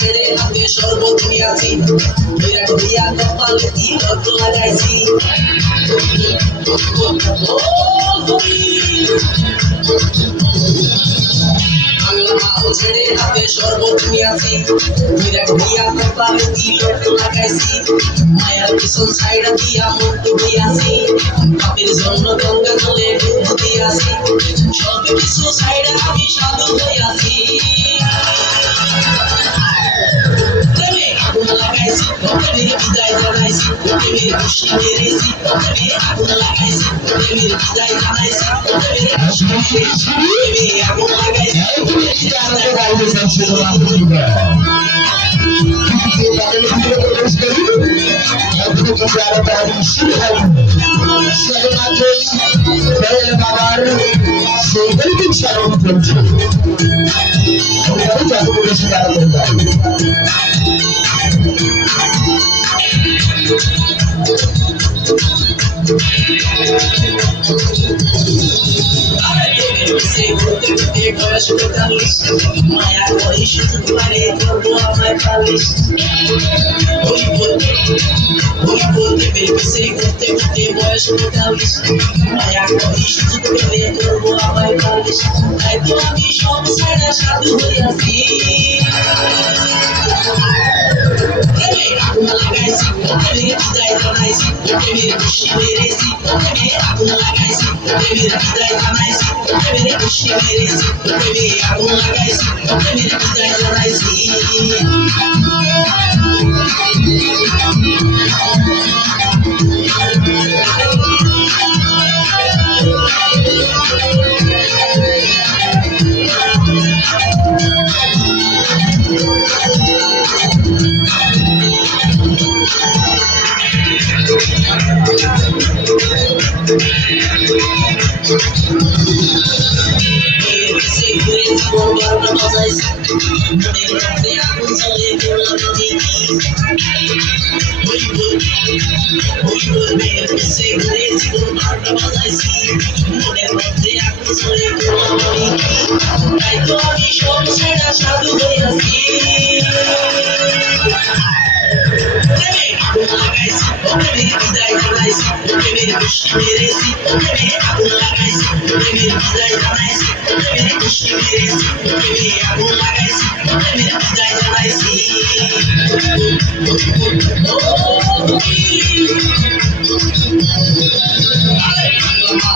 ছেড়ে হাতে শরবত নিয়েছি, বিরাট দিয়া কপালে তিলক লাগাইছি। ছেড়ে হাতে শরবত নিয়েছি, বিরাট দিয়া কপালে তিলক লাগাইছি। মায়ার পিছন সাইডা দিয়া মন ডুবিয়াছি, পাপের জন্য গঙ্গা জলে ডুব দিয়াছি। সব কিছু সাইডা আমি সাধু হইয়াছি। আগুন লাগাইছি, প্রেমের বিদায় জানাইছি, প্রেমের খুশি মেরেছি। আগুন লাগাইছি, প্রেমের বিদায় জানাইছি, প্রেমের খুশি মেরেছি। আগুন লাগাইছি, বাবার সেই গল্পের স্মরণ করছে যত বেশি আরো মায়া করি শুধু পারে করবো আমায় পালিশ। ওই বলতে বেশি করতে করতে বয়স ৪৫। মায়া করি শুধু পারে করবো আমায় পালিশ। তাই তো আমি সব ছাড়া সাধু হইয়াছি। আগুন লাগাইছি, প্রেমের বিদায় জানাইছি, প্রেমের খুশি মেরেছি। আগুন লাগাইছি, প্রেমের বিদায় জানাইছি, প্রেমের খুশি মেরেছি। আগুন লাগাইছি, প্রেমের বিদায় জানাইছি। সাধু হইয়াছি। আগুন লাগাইছি, প্রেমের বিদায় জানাইছি, প্রেমের খুশি মেরেছি। আগুন লাগাইছি, প্রেমের বিদায় জানাইছি, প্রেমের খুশি মেরেছি। আগুন লাগাইছি, প্রেমের বিদায় জানাইছি।